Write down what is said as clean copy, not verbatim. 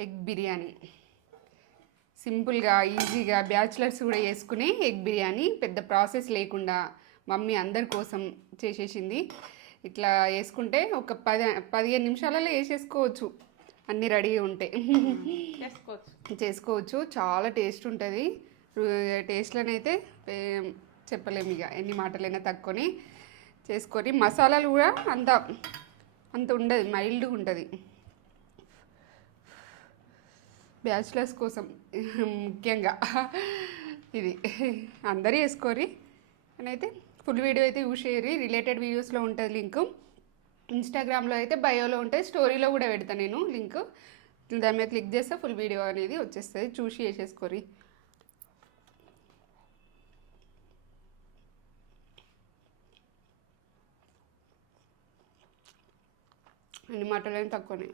Egg biryani సింపుల్గా ఈజీగా bachelors కూడా చేసుకునే ఎగ్ బిర్యానీ, పెద్ద ప్రాసెస్ లేకుండా మమ్మీ అందరి కోసం చేసేసింది. ఇట్లా వేసుకుంటే ఒక 15 నిమిషాలలో వేసేసుకోవచ్చు, అన్నీ రెడీగా ఉంటే చేసుకోవచ్చు. చాలా టేస్ట్ ఉంటుంది. టేస్ట్లోనైతే చెప్పలేము, ఇక ఎన్ని మాటలైనా తక్కువని చేసుకొని. మసాలాలు కూడా అంత ఉండదు, మైల్డ్గా ఉంటుంది. బ్యాచిలర్స్ కోసం ముఖ్యంగా ఇది అందరూ వేసుకోరి. అయితే ఫుల్ వీడియో అయితే యూజ్ చేయరి, రిలేటెడ్ వీడియోస్లో ఉంటుంది లింక్. ఇన్స్టాగ్రామ్లో అయితే బయోలో ఉంటుంది, స్టోరీలో కూడా పెడతాను నేను లింక్. దాని మీద క్లిక్ చేస్తే ఫుల్ వీడియో అనేది వచ్చేస్తుంది, చూసి వేసేసుకోరి. అన్ని మాటలైనా తక్కువనే.